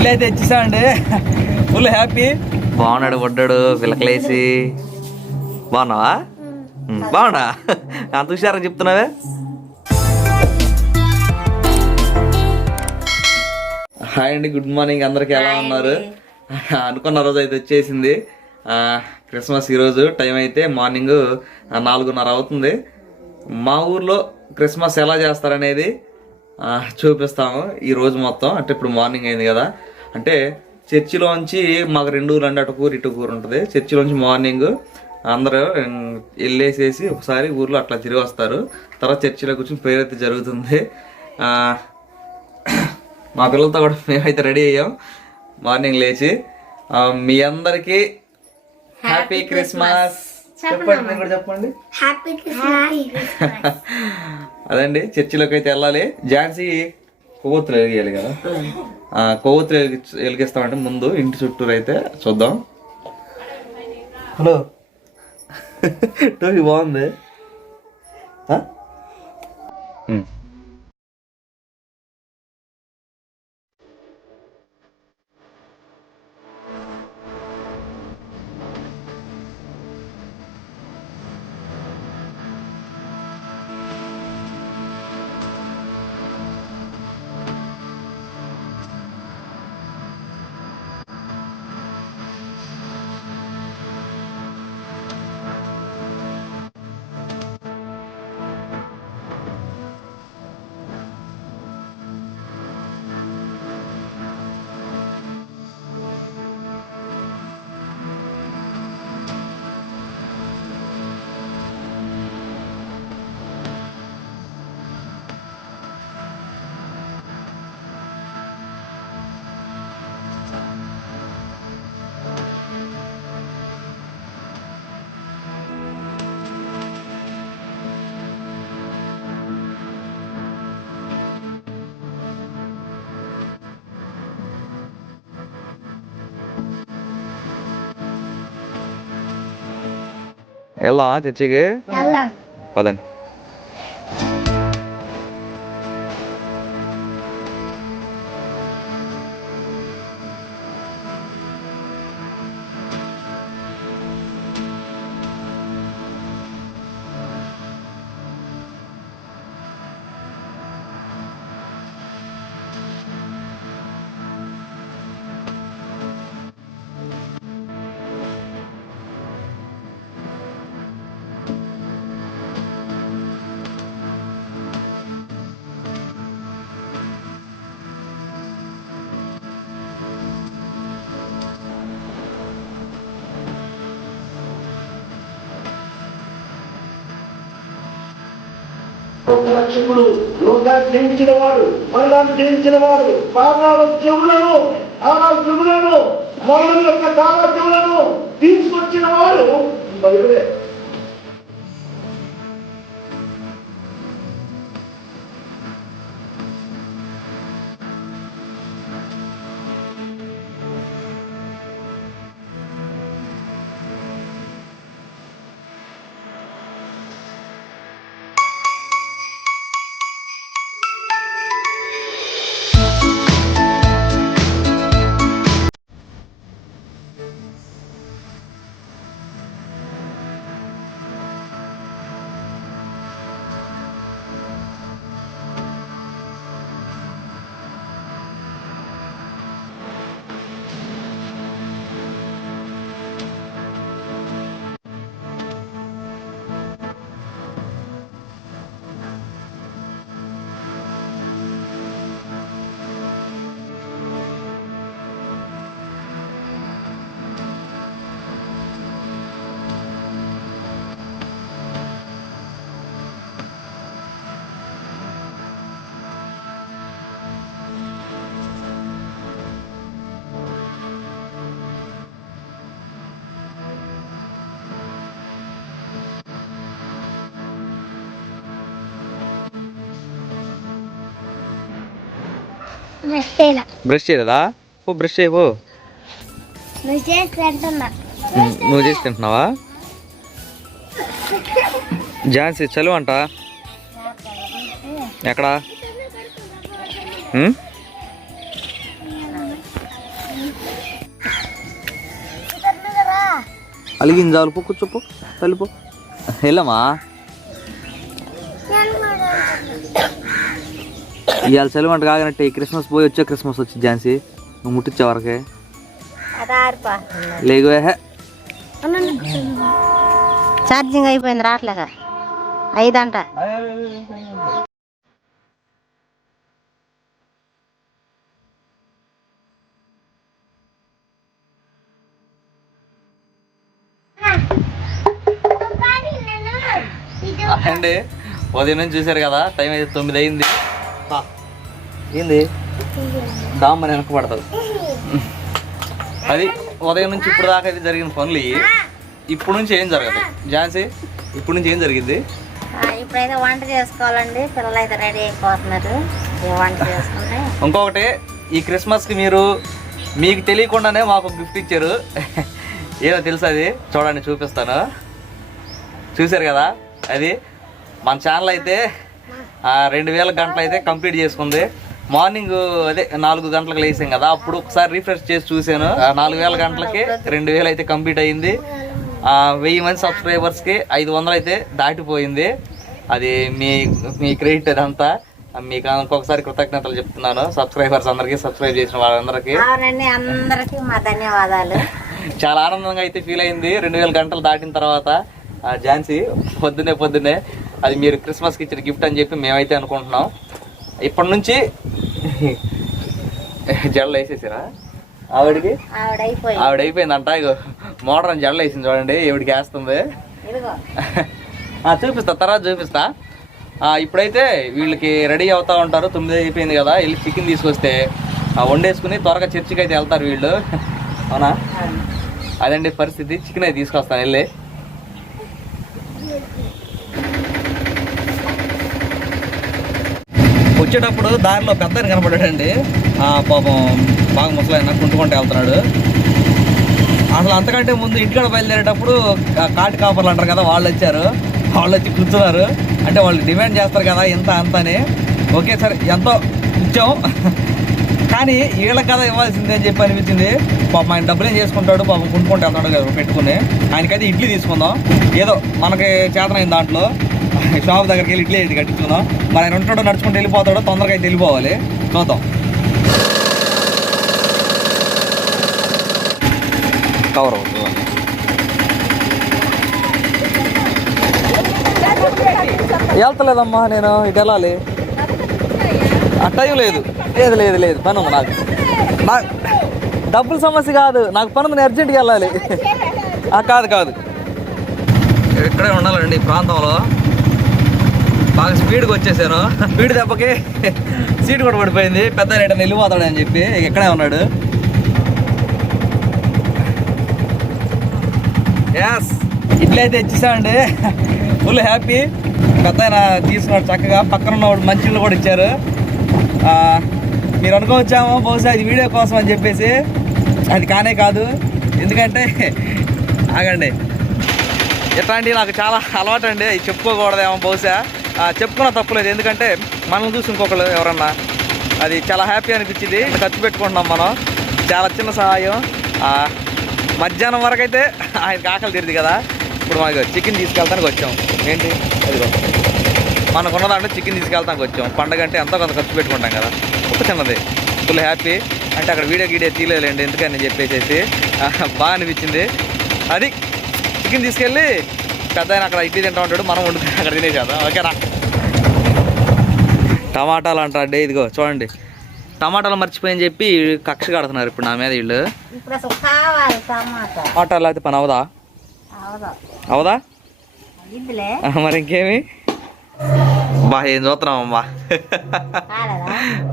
ఇట్లా అయితే ఇచ్చేసామండి. Full happy. బాగున్నాడు వడ్డాడు పిలకలేసి. బాగున్నావా? బాగున్నా. అంత హుషారుగా చెప్తున్నావే. హాయ్ అండి, గుడ్ మార్నింగ్ అందరికి. ఎలా ఉన్నారు? అనుకున్న రోజు అయితే వచ్చేసింది క్రిస్మస్. ఈరోజు టైం అయితే మార్నింగ్ 4:30 అవుతుంది. మా ఊర్లో క్రిస్మస్ ఎలా చేస్తారనేది చూపిస్తాము ఈ రోజు మొత్తం. అంటే ఇప్పుడు మార్నింగ్ అయింది కదా, అంటే చర్చిలోంచి మాకు 2 ఊర్లు అండి, అటుకూరు ఇటుకూరు ఉంటుంది. చర్చిలోంచి మార్నింగ్ అందరూ వెళ్ళేసేసి ఒకసారి ఊర్లో అట్లా తిరిగి వస్తారు. తర్వాత చర్చిలో కూర్చొని ప్రేయర్ అయితే జరుగుతుంది. మా పిల్లలతో కూడా మేమైతే రెడీ అయ్యాం మార్నింగ్ లేచి. మీ అందరికి హ్యాపీ క్రిస్మస్ చెప్పండి. నేను కూడా చెప్పండి. అదండి, చర్చిలోకి అయితే వెళ్ళాలి. ఝాన్సీ కొవ్వొత్తులు వెలిగేయాలి కదా, కొవ్వొత్తులు వెలిగిస్తామంటే ముందు ఇంటి చుట్టూరు అయితే చూద్దాం. హలో, టోపీ బాగుంది. ఎలా చర్చికి పదండి. రక్షకుడు, లోకాన్ని జయించిన వాడు, మరణాన్ని జయించిన వాడు, పాదాలములను మరణం యొక్క సామర్థ్యములను తీసుకొచ్చిన వాడు బైబిలే. బ్రష్ చేయలేదా? ఓ బ్రష్ చేయవు. నువ్వు చేసి తింటున్నావా? ఝాన్సీ చలువు అంట. ఎక్కడా? అలిగింది చాలు పో కూర్చోపో తల్లిపో వెళ్ళమ్మా ఇవాళ చలిమంట కాగనట్టే ఈ క్రిస్మస్ పోయి వచ్చే క్రిస్మస్ వచ్చి ఝాన్సీ నువ్వు ముట్టించే వరకే లేగు ఛార్జింగ్ అయిపోయింది రావట్లేక 5 అంట. అండి ఉదయం నుంచి చూసారు కదా టైం అయితే 9 అయింది ఏంది దామ్మని వెనక పడతావు అది ఉదయం నుంచి ఇప్పుడు దాకా అయితే జరిగిన పనులు ఇప్పుడు నుంచి ఏం జరగదు ఝాన్సీ ఇప్పుడు నుంచి ఏం జరిగింది ఇప్పుడైతే వంట చేసుకోవాలండి పిల్లలు అయితే రెడీ అయిపోతున్నారు వంట చేసుకుంటే ఇంకొకటి ఈ క్రిస్మస్కి మీకు తెలియకుండానే మాకు గిఫ్ట్ ఇచ్చారు ఏదో తెలుసు అది చూడండి చూపిస్తాను చూసారు కదా అది మన ఛానల్ అయితే 2000 గంటలు అయితే కంప్లీట్ చేసుకుంది మార్నింగ్ అదే 4 గంటలకు లేసాం కదా అప్పుడు ఒకసారి రిఫ్రెష్ చేసి చూసాను 4000 గంటలకి 2000 అయితే కంప్లీట్ అయ్యింది 1000 మంది సబ్స్క్రైబర్స్కి 500 అయితే దాటిపోయింది అది మీ క్రెడిట్ అదంతా మీకు ఇంకొకసారి కృతజ్ఞతలు చెప్తున్నాను సబ్స్క్రైబర్స్ అందరికీ సబ్స్క్రైబ్ చేసిన వాళ్ళందరికీ అందరికీ మా ధన్యవాదాలు చాలా ఆనందంగా అయితే ఫీల్ అయింది 2000 గంటలు దాటిన తర్వాత ఝాన్సీ పొద్దున్నే అది మీరు క్రిస్మస్కి ఇచ్చిన గిఫ్ట్ అని చెప్పి మేమైతే అనుకుంటున్నాం ఇప్పటి నుంచి జడలు వేసేసారా ఆవిడకి ఆవిడైపోయిందంట ఇగో మోడర్న్ జడలు వేసింది చూడండి ఎవడికి వేస్తుంది చూపిస్తా తర్వాత చూపిస్తా ఇప్పుడైతే వీళ్ళకి రెడీ అవుతా ఉంటారు 9 అయిపోయింది కదా వెళ్ళి చికెన్ తీసుకొస్తే వండేసుకుని త్వరగా చర్చికి అయితే వెళ్తారు వీళ్ళు అవునా అదండి పరిస్థితి చికెన్ అయితే తీసుకొస్తాను వెళ్ళి వచ్చేటప్పుడు దారిలో పెద్ద కనపడ్డాడండి పాపం బాగా ముసలాయన కుంటుకుంటూ వెళ్తున్నాడు అసలు అంతకంటే ముందు ఇంటికాడ బయలుదేరేటప్పుడు కాటి కాపర్లు అంటారు కదా వాళ్ళు వచ్చారు వాళ్ళు వచ్చి కూర్చున్నారు అంటే వాళ్ళు డిమాండ్ చేస్తారు కదా ఎంత అంత అని ఒకేసారి ఎంతో ఇచ్చాం కానీ వీళ్ళ కదా ఇవ్వాల్సిందే అని చెప్పి అనిపించింది పాపం ఆయన డబ్బులు ఏం చేసుకుంటాడు పాపం కుంటుకుంటూ వెళ్తాడు కదా పెట్టుకుని ఆయనకైతే ఇడ్లీ తీసుకుందాం ఏదో మనకి చేతనైన దాంట్లో షాప్ దగ్గరికి వెళ్ళి ఇడ్లీ అయితే కట్టించుకుందాం మరి ఆయన ఉంటాడో నడుచుకుంటూ వెళ్ళిపోతాడో తొందరగా అయితే వెళ్ళిపోవాలి చూద్దాం కవర్ అవుతుంది వెళ్తలేదమ్మా నేను ఇటు వెళ్ళాలి ఆ టైం లేదు పని ఉంది నాకు డబ్బుల సమస్య కాదు నాకు పని ఉంది నేను అర్జెంట్గా వెళ్ళాలి కాదు ఇక్కడే ఉండాలండి ఈ ప్రాంతంలో బాగా స్పీడ్గా వచ్చేసాను స్పీడ్ దెబ్బకి సీట్ కూడా పడిపోయింది పెద్ద రేటని వెళ్ళిపోతాడు అని చెప్పి ఇక్కడే ఉన్నాడు ఎస్ ఇట్లా అయితే ఇచ్చేసామండి ఫుల్ హ్యాపీ పెద్ద ఆయన తీసుకున్నాడు చక్కగా పక్కన ఉన్నవాడు మంచిళ్ళు కూడా ఇచ్చారు మీరు అనుకోవచ్చామో బహుశా ఇది వీడియో కోసం అని చెప్పేసి అది కానే కాదు ఎందుకంటే ఆగండి ఇట్లాంటివి నాకు చాలా అలవాటు అండి అవి చెప్పుకోకూడదేమో బహుశా చెప్పుకున్నా తప్పులేదు ఎందుకంటే మనం చూసి ఇంకొకరు ఎవరన్నా అది చాలా హ్యాపీ అనిపించింది ఖర్చు పెట్టుకుంటున్నాం మనం చాలా చిన్న సహాయం మధ్యాహ్నం వరకు అయితే ఆయనకి ఆకలి తీరుది కదా ఇప్పుడు మాకు చికెన్ తీసుకెళ్తానికి వచ్చాం ఏంటి అదిగో మనకున్న దాంట్లో చికెన్ తీసుకెళ్తానికి వచ్చాం పండగ అంటే ఎంతో కొంత ఖర్చు పెట్టుకుంటాం కదా ఒక చిన్నది ఫుల్ హ్యాపీ అంటే అక్కడ వీడియో తీయలేదండి ఎందుకని చెప్పేసి బాగా అనిపించింది అది చికెన్ తీసుకెళ్ళి పెద్ద ఆయన అక్కడ ఇడ్లీ తింటా ఉంటాడు మనం వండుకుని అక్కడ తినేసేద్దాం ఓకేనా టమాటాలు అంటారండి ఇదిగో చూడండి టమాటాలు మర్చిపోయని చెప్పి కక్ష కడుతున్నారు ఇప్పుడు నా మీద వీళ్ళు టమాటాలు అయితే పని అవదా మరి ఇంకేమి ఏం చూస్తున్నామమ్మా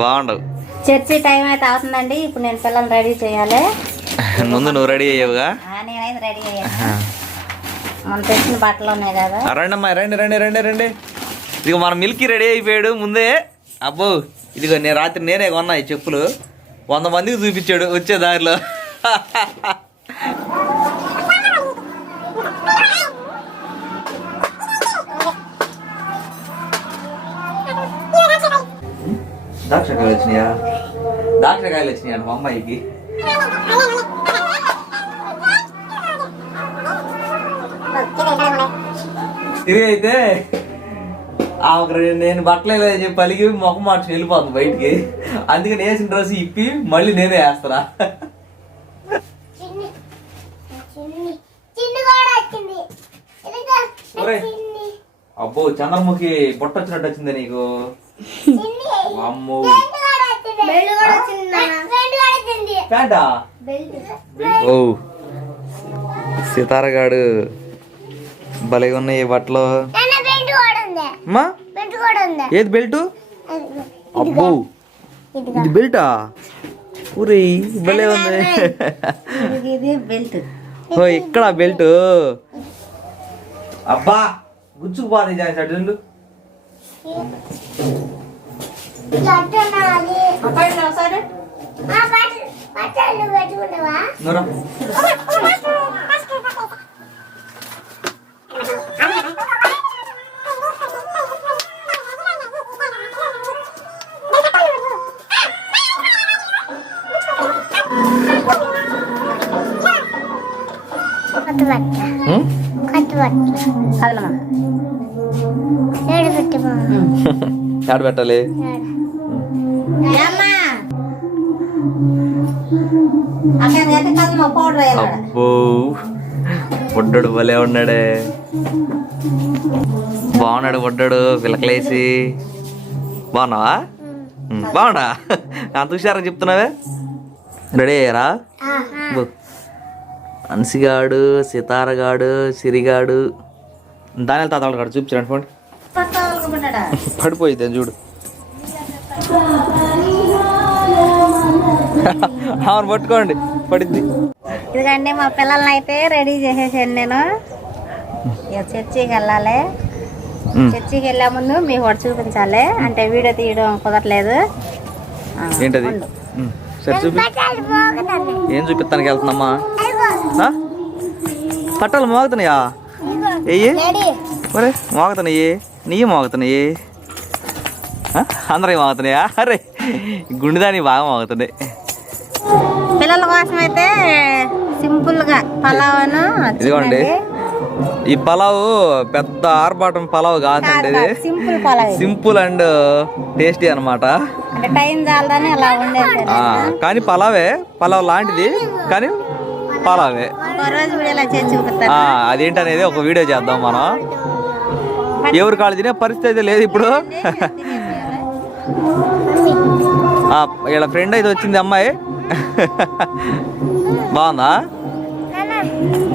బాగుండవు చర్చి టైం అయితే అవుతుందండి ఇప్పుడు నేను పిల్లల్ని రెడీ చేయాలి ముందు నువ్వు రెడీ అయ్యావుగా నేనైతే రెడీ అయ్యాను మనం తెచ్చిన బట్టలు ఉన్నాయి కదా రండి అమ్మా రండి ఇదిగో మన మిల్కీ రెడీ అయిపోయాడు ముందే అబ్బో ఇదిగో నేను రాత్రి నేనే కొన్నా ఈ చెప్పులు 100 మందికి చూపించాడు వచ్చే దారిలో దాక్షకాయలు వచ్చినాయా మా అమ్మాయికి తిరిగి అయితే నేను బట్టలు వేయలేదని చెప్పి పలికి మొహం మార్చి వెళ్ళిపోతుంది బయటికి. అందుకని వేసిన డ్రెస్ ఇప్పి మళ్ళీ నేనే వేస్తారా. అబ్బో చంద్రముఖి బొట్ట వచ్చినట్టు వచ్చింది నీకు. అమ్మో ప్యాంటా. ఓ సితారగాడు భలే ఉన్నాయి బట్టలు. అమ్మా ఏది బెల్ట్? అబ్బో ఇది బెల్టా? ఊరి భలే ఉంది. ఓ ఇక్కడ బెల్ట్. అబ్బా గుచ్చుకుపోతుంది చడ్డు. ఆడ పెట్టాలి. అబ్బో బొడ్డాడు భలే ఉన్నాడే. బాగున్నాడు బొడ్డాడు పిల్లకలేసి. బాగున్నావా? బాగున్నా అంత హుషారని చెప్తున్నావే. రెడీ అయ్యారా? అన్సిగాడు, సితారగాడు, సిరిగాడు, దాని తాతవాడు కాడు చూపించాడు అనుకోండి. పడిపోయింది చూడు. అవును పట్టుకోండి పడిద్ది. ఇదిగండి మా పిల్లల్ని అయితే రెడీ చేసేసాను నేను. చర్చికి వెళ్ళాలి. చర్చికి వెళ్ళే ముందు మీకు ఒకటి చూపించాలి. అంటే వీడియో తీయడం కుదరలేదు. ఏంటది? సరే చూపి. ఏం చూపిస్తానికి వెళ్తున్నామ్మా? పట్టాలు మోగుతున్నాయా? ఎయ్యి మరే మోగుతున్నాయి. నెయ్యి మోగుతున్నాయి. అందరూ మోగుతున్నాయా? అరే గుండెదాన్ని బాగా మోగుతున్నాయి. పిల్లల కోసం అయితే సింపుల్ గా పలావ్. ఇదిగోండి ఈ పలావ్ పెద్ద ఆర్భాటం పలావ్ కాదండి. ఇది simple pulao, simple and tasty అనమాట. టైం చాలదని అలా ఉండేది. కానీ పలావ్ లాంటిది కానీ పలావే. అదేంటనేది ఒక వీడియో చేద్దాం మనం. ఎవరు కాళ్ళు తినే పరిస్థితి లేదు ఇప్పుడు. వీళ్ళ ఫ్రెండ్ అయితే వచ్చింది అమ్మాయి. బాగుందా?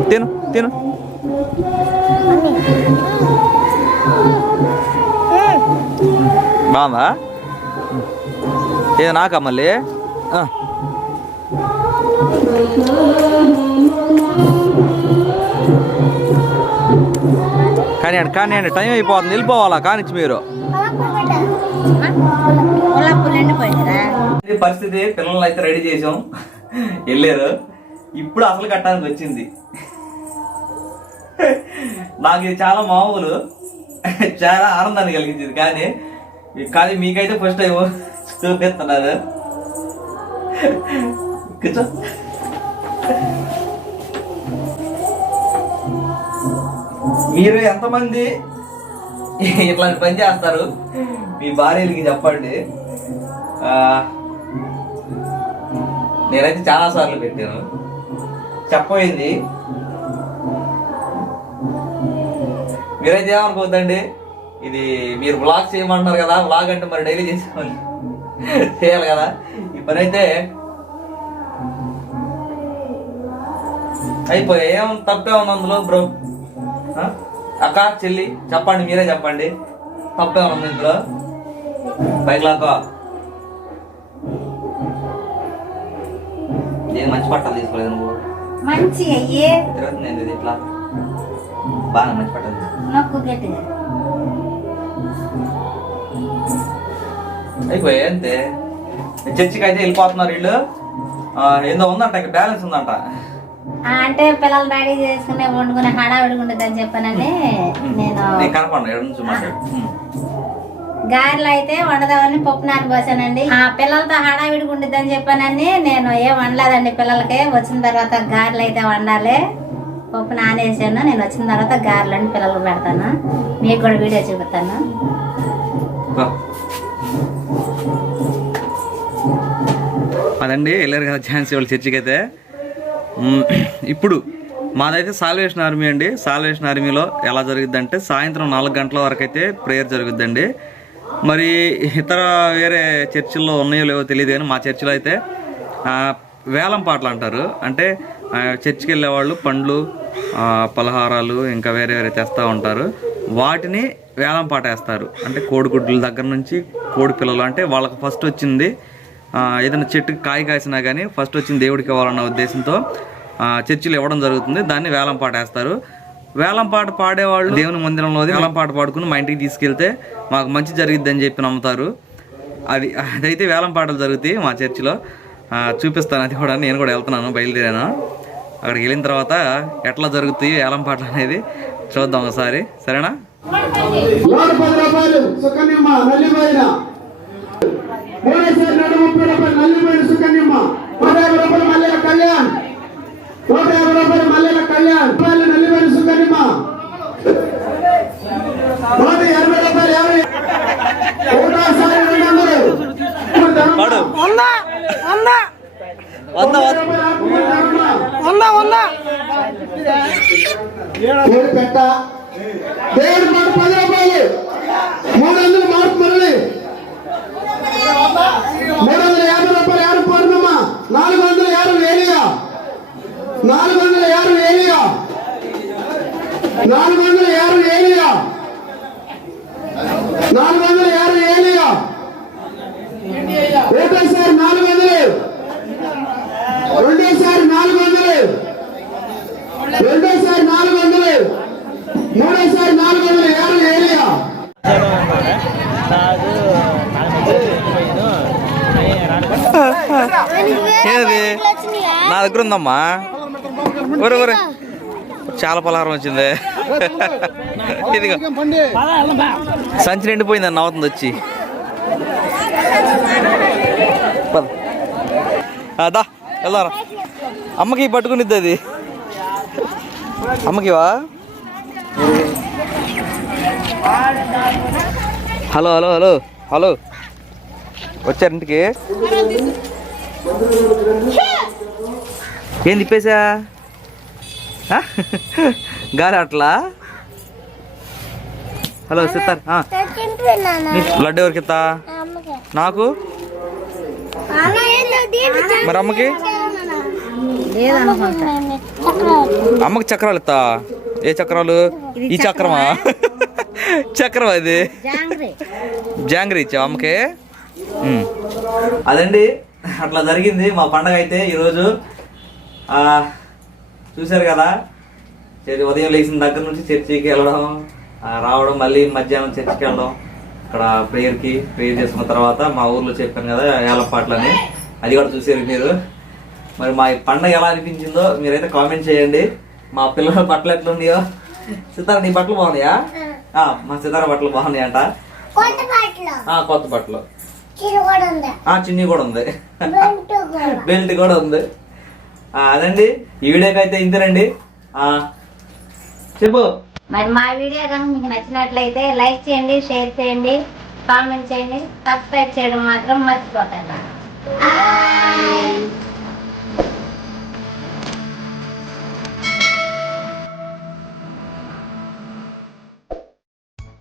తిను తిను. బాగుందా? ఏదో నాకా మళ్ళీ. కానీ టైం అయిపోతుంది, వెళ్ళిపోవాలా కానిచ్చి మీరు. పరిస్థితి పిల్లలు అయితే రెడీ చేసాం, వెళ్ళారు. ఇప్పుడు అసలు కట్టడానికి వచ్చింది. నాకు ఇది చాలా మామూలు, చాలా ఆనందాన్ని కలిగించింది. కానీ మీకైతే ఫస్ట్ టైం చూపిస్తున్నారు. మీరు ఎంతమంది ఇట్లాంటి పని చేస్తారు మీ భార్యలకి చెప్పండి. నేనైతే చాలా సార్లు పెట్టాను, చెప్పబోయింది. మీరైతే ఏమనుకోవద్దండి, ఇది మీరు వ్లాగ్ చేయమంటున్నారు కదా, వ్లాగ్ అంటే మరి డైలీ చేయాలి కదా. ఈ పని అయితే అయిపోయాయి. ఏం తప్పే ఉంది అందులో బ్రో? అక్క చెల్లి చెప్పండి, మీరే చెప్పండి, తప్పే ఉంది ఇందులో? బైక్ లాక ఏం మంచి పట్టాలు తీసుకోలేదు నువ్వు? మంచి తిరుగుతుంది ఇట్లా బాగా మంచి పట్టాలు అయిపోయాయి అంతే. చర్చికి అయితే వెళ్ళిపోతున్నారు వీళ్ళు. ఏందో ఉందంట, ఇంకా బ్యాలెన్స్ ఉందంట. అంటే పిల్లలు రెడీ చేసుకునే వండుకునే హడావిడిగా ఉండదు అని చెప్పానని నేను కనపడి ఎడ నుంచి మాట్లాడు. గారెలు అయితే వండదామని పప్పు నానబోసానండి. పిల్లలతో హడావిడిగా ఉండిద్దని చెప్పానని నేను ఏం వండలేదండి. పిల్లలకి వచ్చిన తర్వాత గారెలు అయితే వండాలి. పప్పు నానేసాను. నేను వచ్చిన తర్వాత గారెలని పిల్లలకు పెడతాను. మీకు కూడా వీడియో చూపుతాను. అదండి వెళ్ళారు కదా ఝాన్సీ వాళ్ళ చర్చికి అయితే. ఇప్పుడు మాదైతే సాల్వేషన్ ఆర్మీ అండి. సాల్వేషన్ ఆర్మీలో ఎలా జరుగుద్ది అంటే సాయంత్రం 4 గంటల వరకు అయితే ప్రేయర్ జరుగుద్దండి. మరి ఇతర వేరే చర్చిల్లో ఉన్నాయో లేవో తెలియదు కానీ మా చర్చిలో అయితే వేలం పాటలు అంటారు. అంటే చర్చికి వెళ్ళే వాళ్ళు పండ్లు పలహారాలు ఇంకా వేరే వేరే తెస్తూ ఉంటారు. వాటిని వేలం పాట వేస్తారు. అంటే కోడిగుడ్ల దగ్గర నుంచి కోడి పిల్లలు, అంటే వాళ్ళకి ఫస్ట్ వచ్చింది ఏదైనా చెట్టుకి కాయ కాసినా కానీ ఫస్ట్ వచ్చింది దేవుడికి ఇవ్వాలన్న ఉద్దేశంతో చర్చిలో ఇవ్వడం జరుగుతుంది. దాన్ని వేలం పాట వేస్తారు. వేలం పాట పాడేవాళ్ళు దేవుని మందిరంలో వేలం పాట పాడుకుని మా ఇంటికి తీసుకెళ్తే మాకు మంచి జరిగిద్ది అని చెప్పి నమ్ముతారు. అదైతే వేలం పాటలు జరుగుతాయి మా చర్చిలో. చూపిస్తాను, అది కూడా నేను కూడా వెళ్తున్నాను, బయలుదేరాను. అక్కడికి వెళ్ళిన తర్వాత ఎట్లా జరుగుతాయి వేలం పాటలు అనేది చూద్దాం ఒకసారి. సరేనా? 10 రూపాయలు సుకన్యమ్మ నల్లిపోయిన 30 రూపాయలు నల్లిపోయిన సుకన్యమ్మ 150 రూపాయలు మల్లెల కళ్యాణ్ 150 రూపాయలు మల్లెల కళ్యాణ్ నల్లిపోయిన సుకన్యమ్మ 180 రూపాయలు ఒకటోసారి 200 పెట్ట దేవుడి మాట 10 రూపాయలు 300 మార్పు మరలి 350 రూపాయలు యారు పూర్ణమ్మ 450 ఏలియా 450 ఏలియా 450 ఏలియా 450 ఏలియా ఒకటోసారి 400 రెండోసారి 400 రెండోసారి 400 మూడోసారి 450 ఏలియా ఏది నా దగ్గర ఉందమ్మా. ఒరే ఒరే చాలా పలహారం వచ్చింది. ఇదిగో సంచి నిండిపోయిందని నవ్వుతుంది వచ్చి. దా వెళ్దారా. అమ్మకి పట్టుకునిద్ది అది. అమ్మకివా? హలో హలో హలో హలో వచ్చారు ఇంటికి? ఏం తిప్పేసా? గాలి అట్లా. హలో సితార్, లడ్డు ఎవరికి ఇస్తా? నాకు. మరి అమ్మకి? అమ్మకి చక్రాలు ఇస్తా. ఏ చక్రాలు? ఈ చక్రమా? చక్రం అది జాంగ్రీ ఇచ్చావు అమ్మకి. అదండి అట్లా జరిగింది మా పండగ అయితే ఈరోజు. చూశారు కదా, ఉదయం లేచిన దగ్గర నుంచి చర్చికి వెళ్ళడం రావడం, మళ్ళీ మధ్యాహ్నం చర్చికి వెళ్ళడం, అక్కడ ప్రేయర్ చేసుకున్న తర్వాత మా ఊర్లో చెప్పాను కదా వేలం పాటలని, అది కూడా చూసారు మీరు. మరి మా పండగ ఎలా అనిపించిందో మీరైతే కామెంట్ చేయండి. మా పిల్లల బట్టలు ఎట్లున్నాయో. సితార నీ బట్టలు బాగున్నాయా? మా సితార బట్టలు బాగున్నాయంట. కొత్త బట్టలు, చిన్ని కూడా ఉంది, బెల్ట్ కూడా ఉంది. అదండి ఈ వీడియోకి అయితే ఇంతేనండి. చెప్పు. మరి మా వీడియో కనుక మీకు నచ్చినట్లయితే లైక్ చేయండి, షేర్ చేయండి, కామెంట్ చేయండి, సబ్స్క్రైబ్ చేయడం మాత్రం మర్చిపోకండి.